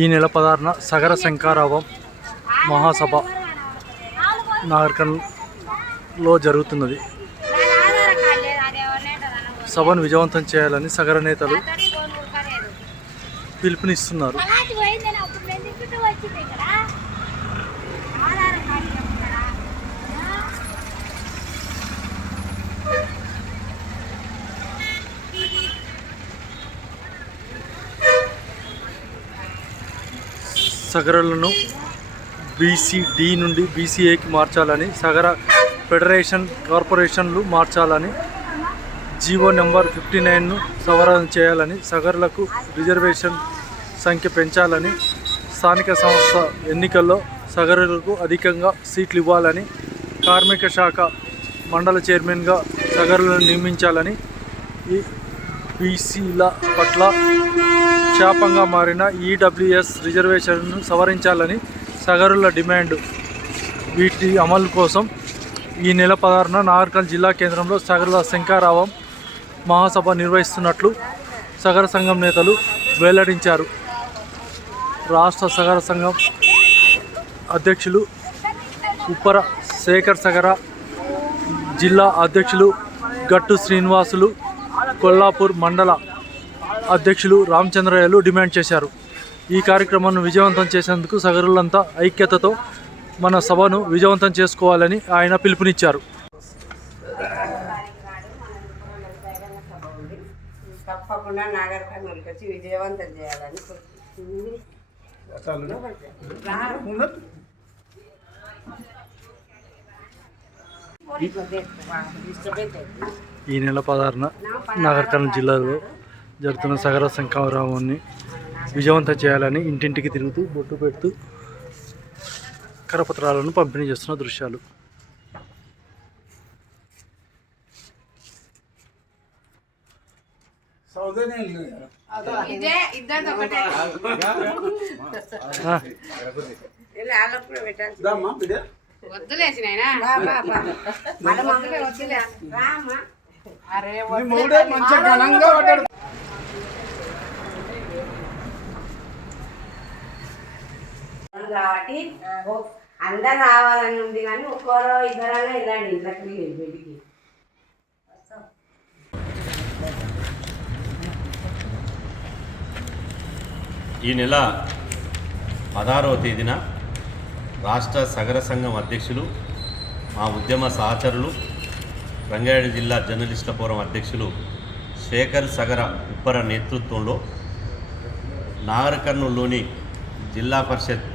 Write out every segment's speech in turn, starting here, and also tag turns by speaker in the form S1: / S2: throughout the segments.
S1: ఈ నెల పదార్న సగర శంకారావం మహాసభ నాగరికల్లో జరుగుతున్నది. సభను విజయవంతం చేయాలని సగర నేతలు పిలుపునిస్తున్నారు. సగరులను బీసీడీ నుండి బీసీఏకి మార్చాలని సగర ఫెడరేషన్ కార్పొరేషన్లు మార్చాలని జీవో నెంబర్ ఫిఫ్టీ నైన్ను సవరణ చేయాలని సగరులకు రిజర్వేషన్ సంఖ్య పెంచాలని స్థానిక సంస్థ ఎన్నికల్లో సగరులకు అధికంగా సీట్లు ఇవ్వాలని కార్మిక శాఖ మండల చైర్మన్గా సగరులను నియమించాలని ఈ బీసీల పట్ల శాపంగా మారిన ఈడబ్ల్యూఎస్ రిజర్వేషన్ను సవరించాలని సగరుల డిమాండ్ వీటి అమలు కోసం ఈ నెల పదహారున నాగర్కల్ జిల్లా కేంద్రంలో సగరుల శంకారావం మహాసభ నిర్వహిస్తున్నట్లు సగర సంఘం నేతలు వెల్లడించారు. రాష్ట్ర సగర సంఘం అధ్యక్షులు ఉప్పర శేఖర్ సగర జిల్లా అధ్యక్షులు గట్టు శ్రీనివాసులు కొల్లాపూర్ మండల అధ్యక్షులు రామచంద్రయ్యలు డిమాండ్ చేశారు. ఈ కార్యక్రమాన్ని విజయవంతం చేసేందుకు సగరులంతా ఐక్యతతో మన సభను విజయవంతం చేసుకోవాలని ఆయన పిలుపునిచ్చారు.
S2: తప్పకుండా నాగర్ కర్నూలుకి వచ్చి విజయవంతం చేయాలని
S1: ఈ నెల పదహారున నాగర్కర్నూలు జిల్లాలో జరుగుతున్న సగర శంకరావాన్ని విజయవంతం చేయాలని ఇంటింటికి తిరుగుతూ బొట్టు పెడుతూ కరపత్రాలను పంపిణీ చేస్తున్న దృశ్యాలు.
S2: ఇదే ఇద్దరు ఒకటే.
S3: అరే
S2: కాబట్టి అందరు రావాలని ఉంది కానీ ఒక్కరో ఇద్దరైనా ఇలాంటి ఇంట్లోకి బయటికి.
S4: ఈ నెల పదహారవ తేదీన రాష్ట్ర సగర సంఘం అధ్యక్షులు మా ఉద్యమ సహచరులు రంగారెడ్డి జిల్లా జర్నలిస్టుల ఫోరం అధ్యక్షులు శేఖర్ సగర ఉప్పర నేతృత్వంలో నాగరకర్నూలులోని జిల్లా పరిషత్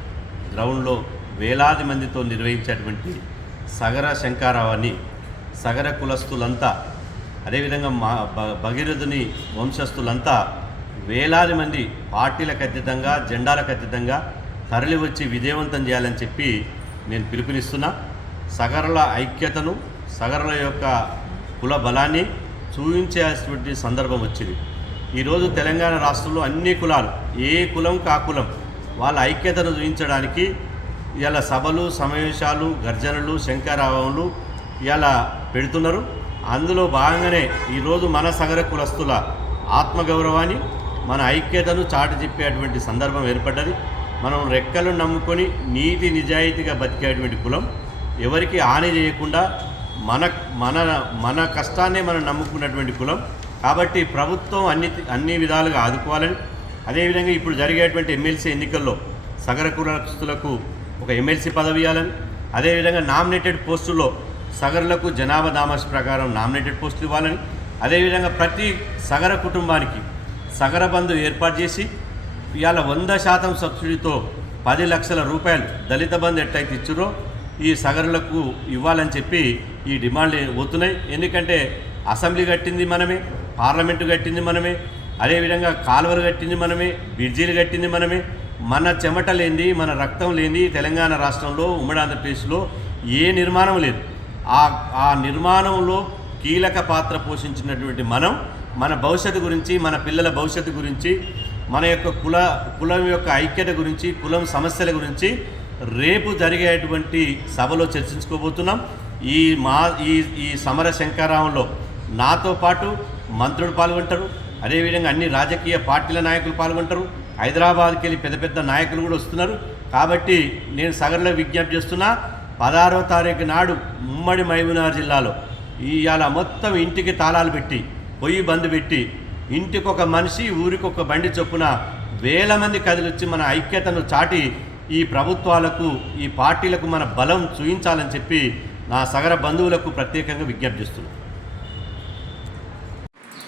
S4: గ్రౌండ్లో వేలాది మందితో నిర్వహించేటువంటి సగర శంకారావాన్ని సగర కులస్తులంతా అదేవిధంగా మా భ- భగీరథుని వంశస్థులంతా వేలాది మంది పార్టీలకు అతీతంగా జెండాలకు అతీతంగా తరలి వచ్చి విజయవంతం చేయాలని చెప్పి నేను పిలుపునిస్తున్నా. సగరుల ఐక్యతను సగరుల యొక్క కుల బలాన్ని చూపించేటువంటి సందర్భం వచ్చింది. ఈరోజు తెలంగాణ రాష్ట్రంలో అన్ని కులాలు ఏ కులం కా కులం వాళ్ళ ఐక్యతను చూపించడానికి ఇలా సభలు సమావేశాలు గర్జనలు శంకరావంలు ఇలా పెడుతున్నారు. అందులో భాగంగానే ఈరోజు మన సగర కులస్తుల ఆత్మగౌరవాన్ని మన ఐక్యతను చాటి చెప్పేటువంటి సందర్భం ఏర్పడ్డది. మనం రెక్కలు నమ్ముకొని నీతి నిజాయితీగా బతికేటువంటి కులం. ఎవరికి హాని చేయకుండా మన మన మన కష్టాన్నే మనం నమ్ముకున్నటువంటి కులం. కాబట్టి ప్రభుత్వం అన్ని అన్ని విధాలుగా ఆదుకోవాలని అదేవిధంగా ఇప్పుడు జరిగేటువంటి ఎమ్మెల్సీ ఎన్నికల్లో సగర కులస్తులకు ఒక ఎమ్మెల్సీ పదవి ఇవ్వాలని అదేవిధంగా నామినేటెడ్ పోస్టుల్లో సగరులకు జనాభా దామస్ ప్రకారం నామినేటెడ్ పోస్టులు ఇవ్వాలని అదేవిధంగా ప్రతి సగర కుటుంబానికి సగర బంధు ఏర్పాటు చేసి ఇవాళ వంద శాతం సబ్సిడీతో పది లక్షల రూపాయలు దళిత బంధు ఎట్టయితే ఇచ్చారో ఈ సగరులకు ఇవ్వాలని చెప్పి ఈ డిమాండ్లు పోతున్నాయి ఎందుకంటే అసెంబ్లీ కట్టింది మనమే పార్లమెంటు కట్టింది మనమే అదేవిధంగా కాలువలు కట్టింది మనమే బ్రిడ్జీలు కట్టింది మనమే. మన చెమట లేనిది మన రక్తం లేనిది తెలంగాణ రాష్ట్రంలో ఉమ్మడి ఆంధ్రప్రదేశ్లో ఏ నిర్మాణం లేదు. ఆ ఆ నిర్మాణంలో కీలక పాత్ర పోషించినటువంటి మనం మన భవిష్యత్తు గురించి మన పిల్లల భవిష్యత్తు గురించి మన యొక్క కుల కులం యొక్క ఐక్యత గురించి కులం సమస్యల గురించి రేపు జరిగేటువంటి సభలో చర్చించుకోబోతున్నాం. ఈ మా ఈ ఈ సమర శంకారావంలో నాతో పాటు మంత్రులు పాల్గొంటారు. అదేవిధంగా అన్ని రాజకీయ పార్టీల నాయకులు పాల్గొంటారు. హైదరాబాద్కి వెళ్ళి పెద్ద పెద్ద నాయకులు కూడా వస్తున్నారు. కాబట్టి నేను సగర్లో విజ్ఞప్తి చేస్తున్నా పదహారో తారీఖు నాడు ఉమ్మడి మహబూబ్నగర్ జిల్లాలో ఇవాళ మొత్తం ఇంటికి తాళాలు పెట్టి పొయ్యి బంద్ పెట్టి ఇంటికి ఒక మనిషి ఊరికి ఒక బండి చొప్పున వేల మంది కదిలొచ్చి మన ఐక్యతను చాటి ఈ ప్రభుత్వాలకు ఈ పార్టీలకు మన బలం చూయించాలని చెప్పి నా సగర బంధువులకు ప్రత్యేకంగా విజ్ఞప్తి చేస్తున్నాను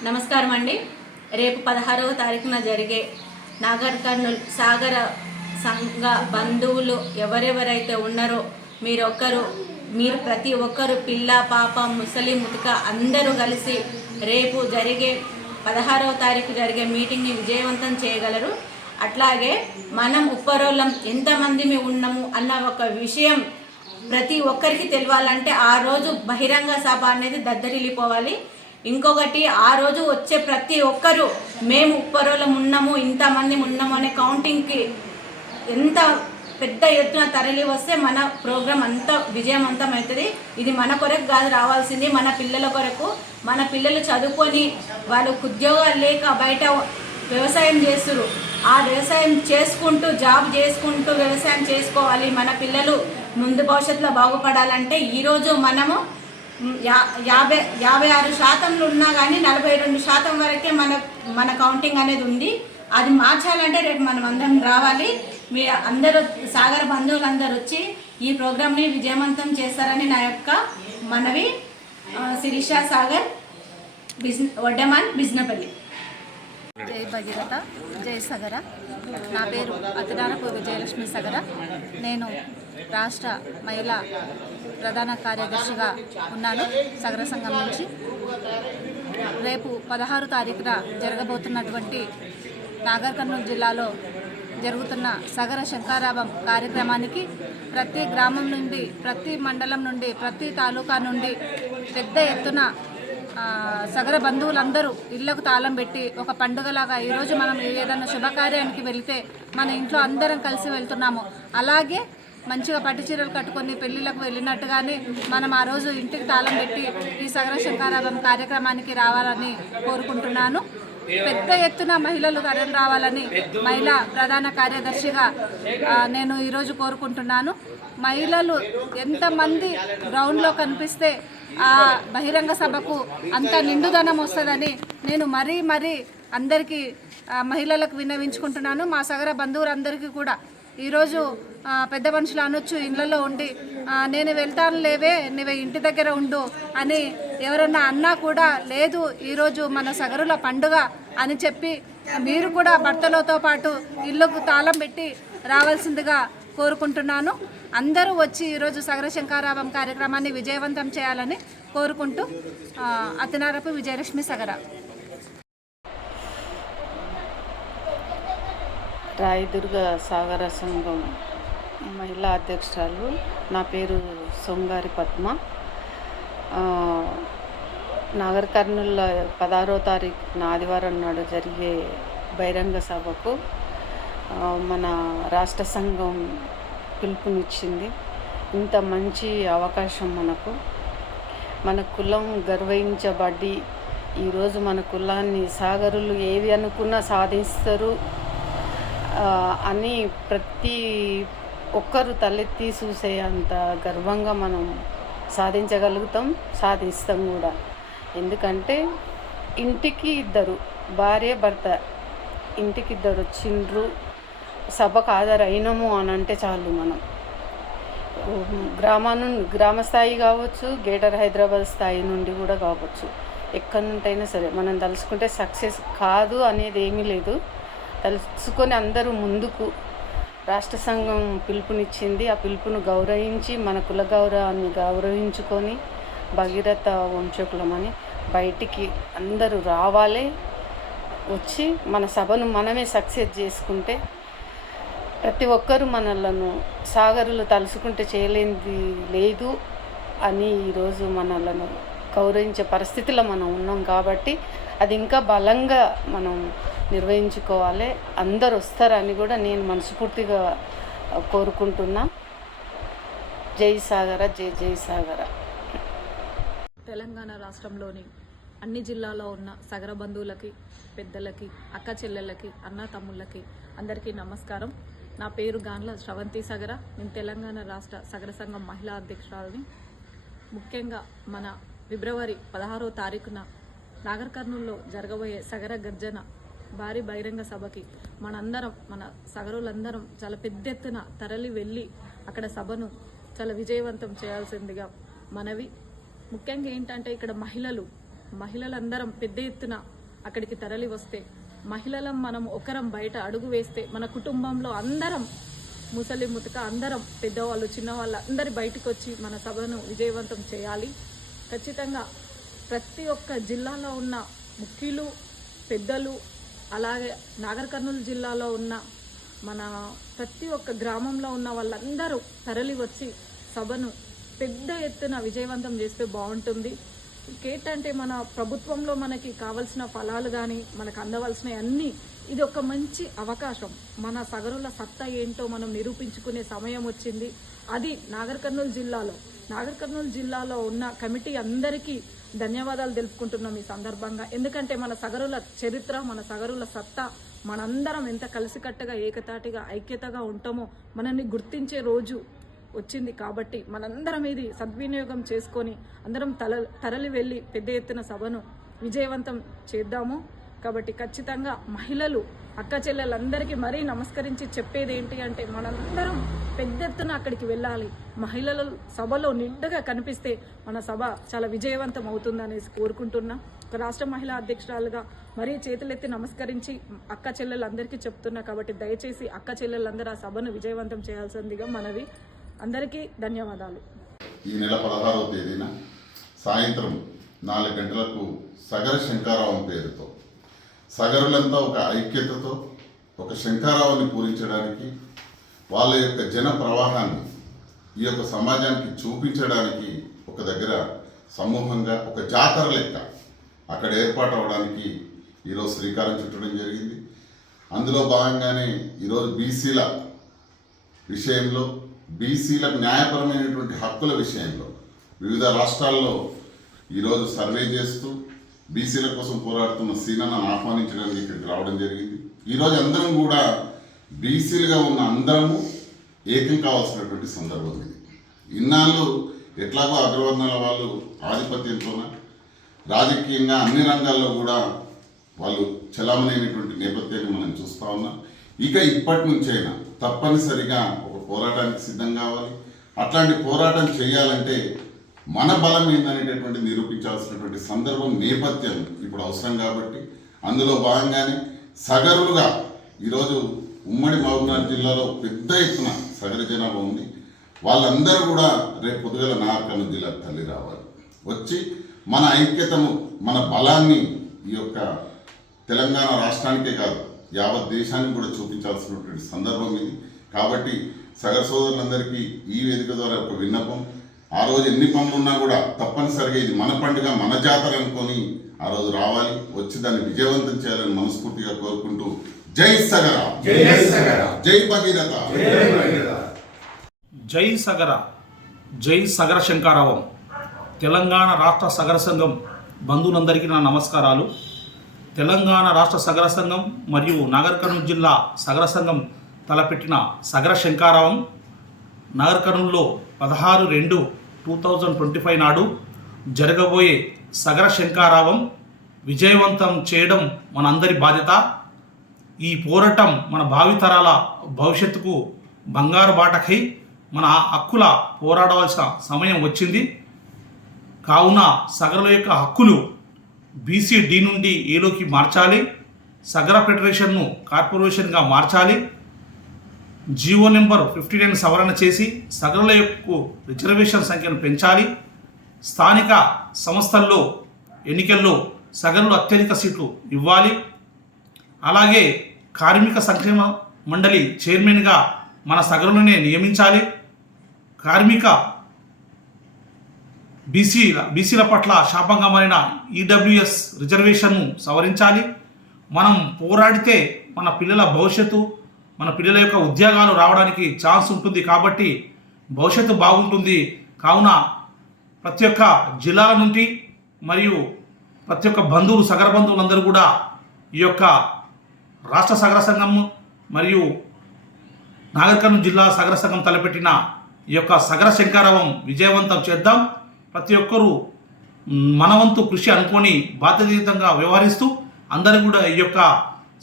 S5: నమస్కారం అండి రేపు పదహారవ తారీఖున జరిగే నాగర్ కర్నూలు సాగర సంఘ బంధువులు ఎవరెవరైతే ఉన్నారో మీరొక్కరు మీరు ప్రతి ఒక్కరు పిల్ల పాప ముసలి ముతుక అందరూ కలిసి రేపు జరిగే పదహారవ తారీఖు జరిగే మీటింగ్ని విజయవంతం చేయగలరు. అట్లాగే మనం ఉప్పరోళ్ళం ఎంతమంది ఉన్నాము అన్న ఒక విషయం ప్రతి ఒక్కరికి తెలియాలంటే ఆ రోజు బహిరంగ సభ అనేది దద్దరిల్లిపోవాలి. ఇంకొకటి ఆ రోజు వచ్చే ప్రతి ఒక్కరు మేము ఉప్పరోలం ఉన్నాము ఇంతమంది ఉన్నాము అనే కౌంటింగ్కి ఎంత పెద్ద ఎత్తున తరలి వస్తే మన ప్రోగ్రాం అంత విజయవంతం అవుతుంది. ఇది మన కొరకు కాదు రావాల్సింది మన పిల్లల కొరకు. మన పిల్లలు చదువుకొని వాళ్ళకు ఉద్యోగాలు లేక బయట వ్యవసాయం చేస్తురు ఆ వ్యవసాయం చేసుకుంటూ జాబ్ చేసుకుంటూ వ్యవసాయం చేసుకోవాలి. మన పిల్లలు ముందు భవిష్యత్తులో బాగుపడాలంటే ఈరోజు మనము యా యాభై యాభై ఆరు శాతంలో ఉన్నా కానీ నలభై రెండు శాతం వరకే మన మన కౌంటింగ్ అనేది ఉంది. అది మార్చాలంటే రేపు మనం అందరం రావాలి. మీ అందరూ సాగర బంధువులందరూ వచ్చి ఈ ప్రోగ్రామ్ని విజయవంతం చేస్తారని నా యొక్క మనవి. శిరీష సాగర్ బిజ్న వడ్డమాన్ బిజ్నపల్లి.
S6: జై భగీరథ జై సగర. నా పేరు అతినారపు విజయలక్ష్మి సగర. నేను రాష్ట్ర మహిళా ప్రధాన కార్యదర్శిగా ఉన్నాను సగర సంఘం నుంచి. రేపు పదహారు తారీఖున జరగబోతున్నటువంటి నాగర్ కర్నూలు జిల్లాలో జరుగుతున్న సగర శంకారావం కార్యక్రమానికి ప్రతి గ్రామం నుండి ప్రతి మండలం నుండి ప్రతి తాలూకా నుండి పెద్ద ఎత్తున సగర బంధువులందరూ ఇళ్ళకు తాళం పెట్టి ఒక పండుగలాగా ఈరోజు మనం ఏదైనా శుభకార్యానికి వెళితే మన ఇంట్లో అందరం కలిసి వెళ్తున్నాము. అలాగే మంచిగా పట్టు చీరలు కట్టుకొని పెళ్ళిళ్ళకు వెళ్ళినట్టుగానే మనం ఆ రోజు ఇంటికి తాళం పెట్టి ఈ సగర శంకారావం కార్యక్రమానికి రావాలని కోరుకుంటున్నాను. పెద్ద ఎత్తున మహిళలు తరం రావాలని మహిళా ప్రధాన కార్యదర్శిగా నేను ఈరోజు కోరుకుంటున్నాను. మహిళలు ఎంతమంది గ్రౌండ్లో కనిపిస్తే ఆ బహిరంగ సభకు అంత నిండుదనం వస్తుందని నేను మరీ మరీ అందరికీ మహిళలకు విన్నవించుకుంటున్నాను. మా సగర బంధువులందరికీ కూడా ఈరోజు పెద్ద మనుషులు అనొచ్చు ఇళ్ళల్లో ఉండి నేను వెళ్తాను లేవే నువ్వు ఇంటి దగ్గర ఉండు అని ఎవరన్నా అన్నా కూడా లేదు ఈరోజు మన సగరుల పండుగ అని చెప్పి మీరు కూడా భర్తలతో పాటు ఇల్లుకు తాళం పెట్టి రావాల్సిందిగా కోరుకుంటున్నాను. అందరూ వచ్చి ఈరోజు సగర శంకారావం కార్యక్రమాన్ని విజయవంతం చేయాలని కోరుకుంటూ అతినారపు విజయలక్ష్మి సగర.
S7: రాయదుర్గ సాగర సంఘం మహిళా అధ్యక్షురాలు. నా పేరు సొంగారి పద్మ. ఆ, నాగర్ కర్నూల్లో పదహారో తారీఖు ఆదివారం నాడు జరిగే బహిరంగ సభకు మన రాష్ట్ర సంఘం పిలుపునిచ్చింది. ఇంత మంచి అవకాశం మనకు. మన కులం గర్వించబడి ఈరోజు మన కులాన్ని సాగరులు ఏవి అనుకున్నా సాధిస్తారు. అని ప్రతి ఒక్కరు తలెత్తి చూసే అంత గర్వంగా మనం సాధించగలుగుతాం సాధిస్తాం కూడా. ఎందుకంటే ఇంటికి ఇద్దరు భార్య భర్త ఇంటికి ఇద్దరు వచ్చిండ్రు సభకు హాజరైనము అని అంటే చాలు మనం. గ్రామా నుండి గ్రామ స్థాయి కావచ్చు గ్రేటర్ హైదరాబాద్ స్థాయి నుండి కూడా కావచ్చు. ఎక్కడి నుండైనా సరే మనం తలుచుకుంటే సక్సెస్ కాదు అనేది ఏమీ లేదు. తలుచుకొని అందరూ ముందుకు. రాష్ట్ర సంఘం పిలుపునిచ్చింది. ఆ పిలుపును గౌరవించి మన కుల గౌరవాన్ని గౌరవించుకొని భగీరథ వంశకులమని బయటికి అందరూ రావాలి. వచ్చి మన సభను మనమే సక్సెస్ చేసుకుంటే ప్రతి ఒక్కరూ మనలను సాగరులు తలుసుకుంటే చేయలేనిది లేదు అని ఈరోజు మనలను గౌరవించే పరిస్థితిలో మనం ఉన్నాం కాబట్టి అది ఇంకా బలంగా మనం నిర్వహించుకోవాలి. అందరు వస్తారని కూడా నేను మనస్ఫూర్తిగా కోరుకుంటున్నా. జై సాగర జై జై సాగర.
S6: తెలంగాణ రాష్ట్రంలోని
S8: అన్ని జిల్లాలో ఉన్న సగర బంధువులకి పెద్దలకి అక్క చెల్లెళ్ళకి అన్న తమ్ముళ్ళకి అందరికీ నమస్కారం. నా పేరు గాన్ల శ్రవంతి సగర. నేను తెలంగాణ రాష్ట్ర సగర సంఘం మహిళా అధ్యక్షురాలని. ముఖ్యంగా మన ఫిబ్రవరి పదహారో తారీఖున నాగర్ కర్నూల్లో జరగబోయే సగర గర్జన భారీ బహిరంగ సభకి మనందరం మన సగరులందరం చాలా పెద్ద ఎత్తున తరలి వెళ్ళి అక్కడ సభను చాలా విజయవంతం చేయాల్సిందిగా మనవి. ముఖ్యంగా ఏంటంటే ఇక్కడ మహిళలు మహిళలందరం పెద్ద ఎత్తున అక్కడికి తరలి వస్తే మహిళలం మనం ఒకరం బయట అడుగు వేస్తే మన కుటుంబంలో అందరం ముసలి ముతక అందరం పెద్దవాళ్ళు చిన్నవాళ్ళు అందరి బయటకు వచ్చి మన సభను విజయవంతం చేయాలి. ఖచ్చితంగా ప్రతి ఒక్క జిల్లాలో ఉన్న ముఖ్యులు పెద్దలు అలాగే నాగర్ కర్నూలు జిల్లాలో ఉన్న మన ప్రతి ఒక్క గ్రామంలో ఉన్న వాళ్ళందరూ తరలి వచ్చి సభను పెద్ద ఎత్తున విజయవంతం చేస్తే బాగుంటుంది. ఇంకేంటంటే మన ప్రభుత్వంలో మనకి కావలసిన ఫలాలు కానీ మనకు అందవలసినవి అన్నీ ఇది ఒక మంచి అవకాశం. మన సగరుల సత్తా ఏంటో మనం నిరూపించుకునే సమయం వచ్చింది. అది నాగర్ కర్నూలు జిల్లాలో. నాగర్ కర్నూలు జిల్లాలో ఉన్న కమిటీ అందరికీ ధన్యవాదాలు తెలుపుకుంటున్నాం ఈ సందర్భంగా. ఎందుకంటే మన సగరుల చరిత్ర మన సగరుల సత్తా మనందరం ఎంత కలిసికట్టుగా ఏకతాటిగా ఐక్యతగా ఉంటామో మనల్ని గుర్తించే రోజు వచ్చింది కాబట్టి మనందరం ఇది సద్వినియోగం చేసుకొని అందరం తల తరలి వెళ్ళి పెద్ద ఎత్తున సభను విజయవంతం చేద్దాము. కాబట్టి ఖచ్చితంగా మహిళలు అక్క చెల్లెలందరికీ మరీ నమస్కరించి చెప్పేది ఏంటి అంటే మనందరం పెద్ద ఎత్తున అక్కడికి వెళ్ళాలి. మహిళల సభలో నిండుగా కనిపిస్తే మన సభ చాలా విజయవంతం అవుతుందనేసి కోరుకుంటున్నా. ఒక రాష్ట్ర మహిళా అధ్యక్షురాలుగా మరీ చేతులెత్తి నమస్కరించి అక్క చెల్లెలందరికీ చెప్తున్నా కాబట్టి దయచేసి అక్క చెల్లెలందరూ ఆ సభను విజయవంతం చేయాల్సిందిగా మనవి. అందరికీ ధన్యవాదాలు.
S9: ఈ నెల పదహారవ తేదీన సాయంత్రం నాలుగు గంటలకు సగర శంకారావం పేరుతో సగరులంతా ఒక ఐక్యతతో ఒక శంకారావుని పూరించడానికి వాళ్ళ యొక్క జన ప్రవాహాన్ని ఈ యొక్క సమాజానికి చూపించడానికి ఒక దగ్గర సమూహంగా ఒక జాతర లెక్క అక్కడ ఏర్పాటు అవడానికి ఈరోజు శ్రీకారం చుట్టడం జరిగింది. అందులో భాగంగానే ఈరోజు బీసీల విషయంలో బీసీలకు న్యాయపరమైనటువంటి హక్కుల విషయంలో వివిధ రాష్ట్రాల్లో ఈరోజు సర్వే చేస్తూ బీసీల కోసం పోరాడుతున్న సీనాను ఆహ్వానించడానికి ఇక్కడికి రావడం జరిగింది. ఈరోజు అందరం కూడా బీసీలుగా ఉన్న అందరము ఏకం కావాల్సినటువంటి సందర్భం ఇది. ఇన్నాళ్ళు ఎట్లాగో అగ్రవర్ణాల వాళ్ళు ఆధిపత్యంతోన రాజకీయంగా అన్ని రంగాల్లో కూడా వాళ్ళు చలామణైనటువంటి నేపథ్యాన్ని మనం చూస్తూ ఉన్నాం. ఇక ఇప్పటి నుంచైనా తప్పనిసరిగా ఒక పోరాటానికి సిద్ధం కావాలి. అట్లాంటి పోరాటం చేయాలంటే మన బలం ఏందనేటటువంటి నిరూపించాల్సినటువంటి సందర్భం నేపథ్యం ఇప్పుడు అవసరం కాబట్టి అందులో భాగంగానే సగరులుగా ఈరోజు ఉమ్మడి మహబూబ్నగర్ జిల్లాలో పెద్ద ఎత్తున సగర జనాభా ఉంది. వాళ్ళందరూ కూడా రేపు పొద్దుగల నార్కన్న జిల్లా తల్లి రావాలి. వచ్చి మన ఐక్యతను మన బలాన్ని ఈ యొక్క తెలంగాణ రాష్ట్రానికే కాదు యావత్ దేశానికి కూడా చూపించాల్సినటువంటి సందర్భం ఇది. కాబట్టి సగర సోదరులందరికీ ఈ వేదిక ద్వారా ఒక విన్నపం ఆ రోజు ఎన్ని పనులు ఉన్నా కూడా తప్పనిసరిగా ఇది మన పండుగ మన జాతర అనుకొని ఆ రోజు రావాలి వచ్చి దాన్ని విజయవంతం చేయాలని మనస్ఫూర్తిగా కోరుకుంటూ జై సగర. జై భగీరథ.
S10: జై సగర. జై సగర శంకారావం. తెలంగాణ రాష్ట్ర సగర సంఘం బంధువులందరికీ నా నమస్కారాలు. తెలంగాణ రాష్ట్ర సగర సంఘం మరియు నాగర్ కర్నూలు జిల్లా సగర సంఘం తలపెట్టిన సగర శంకారావం. నాగర్ కర్నూలులో పదహారు రెండు టూ థౌజండ్ ట్వంటీ ఫైవ్ నాడు జరగబోయే సగర శంకారావం విజయవంతం చేయడం మనందరి బాధ్యత. ఈ పోరాటం మన భావితరాల భవిష్యత్తుకు బంగారు బాటకై మన హక్కుల పోరాడవలసిన సమయం వచ్చింది. కావున సగరుల యొక్క హక్కులు బీసీ డి నుండి ఏలోకి మార్చాలి. సగర ఫెడరేషన్ను కార్పొరేషన్గా మార్చాలి. జీవో నెంబర్ ఫిఫ్టీ నైన్ సవరణ చేసి సగరుల యొక్క రిజర్వేషన్ సంఖ్యను పెంచాలి. స్థానిక సంస్థల్లో ఎన్నికల్లో సగరులు అత్యధిక సీట్లు ఇవ్వాలి. అలాగే కార్మిక సంక్షేమ మండలి చైర్మన్గా మన సగరులనే నియమించాలి. కార్మిక బీసీ బీసీల పట్ల శాపంగా మారిన ఈడబ్ల్యూఎస్ రిజర్వేషన్ను సవరించాలి. మనం పోరాడితే మన పిల్లల భవిష్యత్తు మన పిల్లల యొక్క ఉద్యోగాలు రావడానికి ఛాన్స్ ఉంటుంది కాబట్టి భవిష్యత్తు బాగుంటుంది. కావున ప్రతి ఒక్క జిల్లాల నుండి మరియు ప్రతి ఒక్క బంధువులు సగర బంధువులందరూ కూడా ఈ యొక్క రాష్ట్ర సగర సంఘం మరియు నాగరికర్ణం జిల్లా సగర సంఘం తలపెట్టిన ఈ యొక్క సగర శంకారవం విజయవంతం చేద్దాం. ప్రతి ఒక్కరూ మనవంతు కృషి అనుకొని బాధ్యతయుతంగా వ్యవహరిస్తూ అందరూ కూడా ఈ యొక్క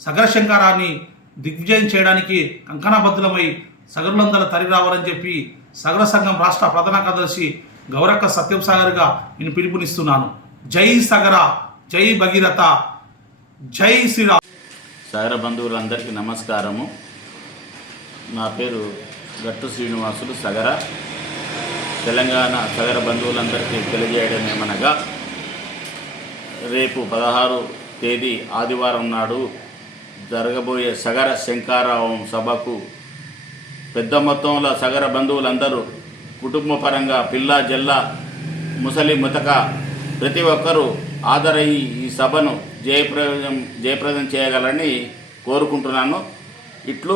S10: సగర శంకారాన్ని దిగ్విజయం చేయడానికి కంకణబద్ధులమై సగరులందరూ తరి రావాలని చెప్పి సగర సంఘం రాష్ట్ర ప్రధాన కార్యదర్శి గౌరక్క సత్యం సాగర్గా నేను పిలుపునిస్తున్నాను. జై సగర జై భగీరథ జై శ్రీరామ్.
S11: సగర బంధువులందరికీ నమస్కారము. నా పేరు గట్టు శ్రీనివాసులు సగర. తెలంగాణ సగర బంధువులందరికీ తెలియజేయడం ఏమనగా రేపు పదహారు తేదీ ఆదివారం నాడు జరగబోయే సగర శంకారావం సభకు పెద్ద మొత్తంలో సగర బంధువులందరూ కుటుంబ పరంగా పిల్ల జల్ల ముసలి ముతక ప్రతి ఒక్కరూ ఆదరయ్యి ఈ సభను జయప్రదం జయప్రదం చేయగలని కోరుకుంటున్నాను. ఇట్లు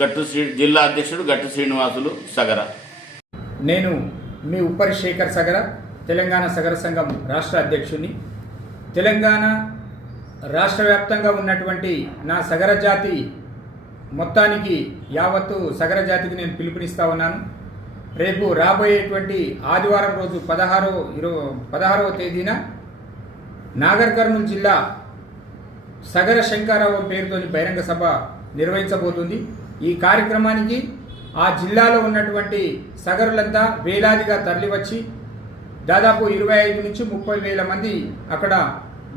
S11: గట్టు శ్రీ జిల్లా అధ్యక్షుడు గట్టు శ్రీనివాసులు సగర.
S12: నేను మీ ఉప్పరి శేఖర్ సగర తెలంగాణ సగర సంఘం రాష్ట్ర అధ్యక్షుడిని తెలంగాణ రాష్ట్ర వ్యాప్తంగా ఉన్నటువంటి నా సగర జాతి మొత్తానికి యావత్తు సగర జాతికి నేను పిలుపునిస్తా ఉన్నాను. రేపు రాబోయేటువంటి ఆదివారం రోజు పదహారో ఇరవ పదహారవ తేదీన నాగర్ కర్నూలు జిల్లా సగర శంకారావం పేరుతోని బహిరంగ సభ నిర్వహించబోతుంది. ఈ కార్యక్రమానికి ఆ జిల్లాలో ఉన్నటువంటి సగరులంతా వేలాదిగా తరలివచ్చి దాదాపు ఇరవై ఐదు నుంచి ముప్పై వేల మంది అక్కడ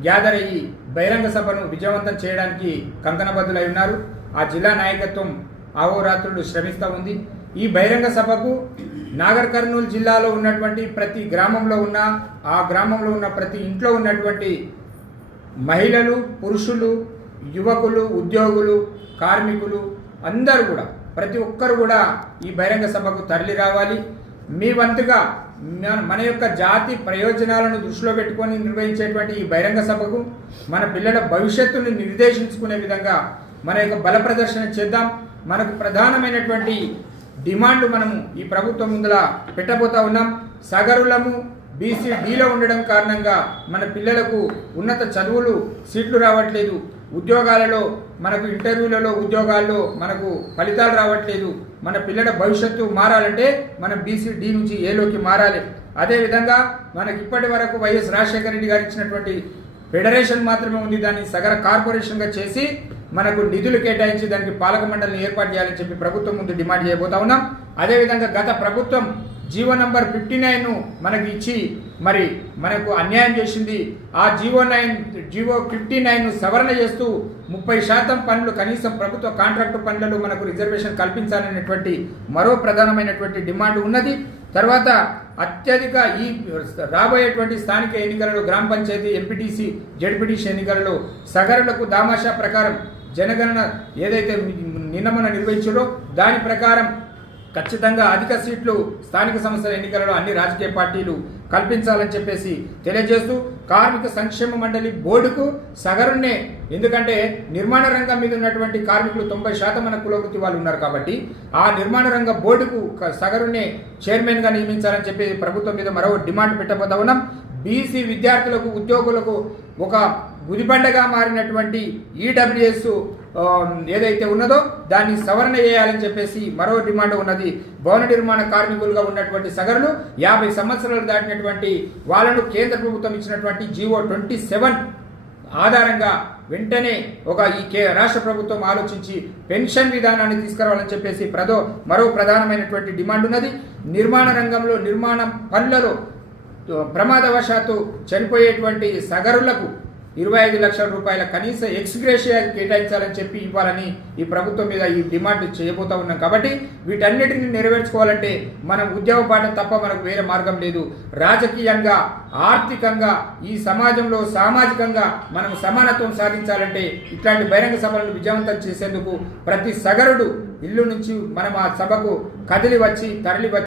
S12: గ్యాదర్ అయ్యి బహిరంగ సభను విజయవంతం చేయడానికి కంకణబద్ధులై ఉన్నారు. ఆ జిల్లా నాయకత్వం ఆవోరాత్రులు శ్రమిస్తూ ఉంది. ఈ బహిరంగ సభకు నాగర్ కర్నూలు జిల్లాలో ఉన్నటువంటి ప్రతి గ్రామంలో ఉన్న ఆ గ్రామంలో ఉన్న ప్రతి ఇంట్లో ఉన్నటువంటి మహిళలు పురుషులు యువకులు ఉద్యోగులు కార్మికులు అందరూ కూడా ప్రతి ఒక్కరు కూడా ఈ బహిరంగ సభకు తరలి రావాలి. మీ వంతుగా మన- మన యొక్క జాతి ప్రయోజనాలను దృష్టిలో పెట్టుకొని నిర్వహించేటువంటి ఈ బహిరంగ సభకు మన పిల్లల భవిష్యత్తును నిర్దేశించుకునే విధంగా మన యొక్క బల ప్రదర్శన చేద్దాం. మనకు ప్రధానమైనటువంటి డిమాండ్ మనము ఈ ప్రభుత్వం ముందల పెట్టబోతా ఉన్నాం. సగరులము బీసీ డీలో ఉండడం కారణంగా మన పిల్లలకు ఉన్నత చదువులు సీట్లు రావట్లేదు. ఉద్యోగాలలో మనకు ఇంటర్వ్యూలలో ఉద్యోగాల్లో మనకు ఫలితాలు రావట్లేదు. మన పిల్లల భవిష్యత్తు మారాలంటే మనం బీసీ డి నుంచి ఏలోకి మారాలి. అదేవిధంగా మనకి ఇప్పటి వరకు వైఎస్ రాజశేఖర రెడ్డి గారు ఇచ్చినటువంటి ఫెడరేషన్ మాత్రమే ఉంది. దాన్ని సగర కార్పొరేషన్గా చేసి మనకు నిధులు కేటాయించి దానికి పాలక మండలిని ఏర్పాటు చేయాలని చెప్పి ప్రభుత్వం ముందు డిమాండ్ చేయబోతా ఉన్నాం. అదేవిధంగా గత ప్రభుత్వం జీవో నంబర్ ఫిఫ్టీ నైన్ మనకి ఇచ్చి మరి మనకు అన్యాయం చేసింది. ఆ GO nine GO fifty nine సవరణ చేస్తూ ముప్పై శాతం పనులు కనీసం ప్రభుత్వ కాంట్రాక్టు పనులలో మనకు రిజర్వేషన్ కల్పించాలనేటువంటి మరో ప్రధానమైనటువంటి డిమాండ్ ఉన్నది. తర్వాత అత్యధిక ఈ రాబోయేటువంటి స్థానిక ఎన్నికలలో గ్రామ పంచాయతీ ఎంపీటీసీ జడ్పీటీసీ ఎన్నికలలో సగరులకు దామాషా ప్రకారం జనగణన ఏదైతే నిన్న మన నిర్వహించారో దాని ప్రకారం ఖచ్చితంగా అధిక సీట్లు స్థానిక సంస్థల ఎన్నికలలో అన్ని రాజకీయ పార్టీలు కల్పించాలని చెప్పేసి తెలియజేస్తూ కార్మిక సంక్షేమ మండలి బోర్డుకు సగరున్నే. ఎందుకంటే నిర్మాణ రంగం మీద ఉన్నటువంటి కార్మికులు తొంభై శాతం మన కులవృత్తి వాళ్ళు ఉన్నారు కాబట్టి ఆ నిర్మాణ రంగ బోర్డుకు సగరున్నే చైర్మన్గా నియమించాలని చెప్పి ప్రభుత్వం మీద మరో డిమాండ్ పెట్టబోతా ఉన్నాం. బీసీ విద్యార్థులకు ఉద్యోగులకు ఒక గుదిబండగా మారినటువంటి ఈడబ్ల్యూఎస్ ఏదైతే ఉన్నదో దాన్ని సవరణ చేయాలని చెప్పేసి మరో డిమాండ్ ఉన్నది. భవన నిర్మాణ కార్మికులుగా ఉన్నటువంటి సగరులు యాభై సంవత్సరాలు దాటినటువంటి వాళ్ళను కేంద్ర ప్రభుత్వం ఇచ్చినటువంటి జీవో ట్వంటీ సెవెన్ ఆధారంగా వెంటనే ఒక ఈ కే రాష్ట్ర ప్రభుత్వం ఆలోచించి పెన్షన్ విధానాన్ని తీసుకురావాలని చెప్పేసి ప్రదో మరో ప్రధానమైనటువంటి డిమాండ్ ఉన్నది. నిర్మాణ రంగంలో నిర్మాణ పనులలో ప్రమాదవశాత్తు చనిపోయేటువంటి సగరులకు ఇరవై ఐదు లక్షల రూపాయల కనీస ఎక్స్గ్రేషియా కేటాయించాలని చెప్పి ఇవ్వాలని ఈ ప్రభుత్వం మీద ఈ డిమాండ్ చేయబోతా ఉన్నాం. కాబట్టి వీటన్నిటిని నెరవేర్చుకోవాలంటే మనం ఉద్యోగ పాఠం తప్ప మనకు వేరే మార్గం లేదు. రాజకీయంగా ఆర్థికంగా ఈ సమాజంలో సామాజికంగా మనం సమానత్వం సాధించాలంటే ఇట్లాంటి బహిరంగ సభలను విజయవంతం చేసేందుకు ప్రతి సగరుడు ఇల్లు నుంచి మనం ఆ సభకు కదిలి వచ్చి తరలి వచ్చి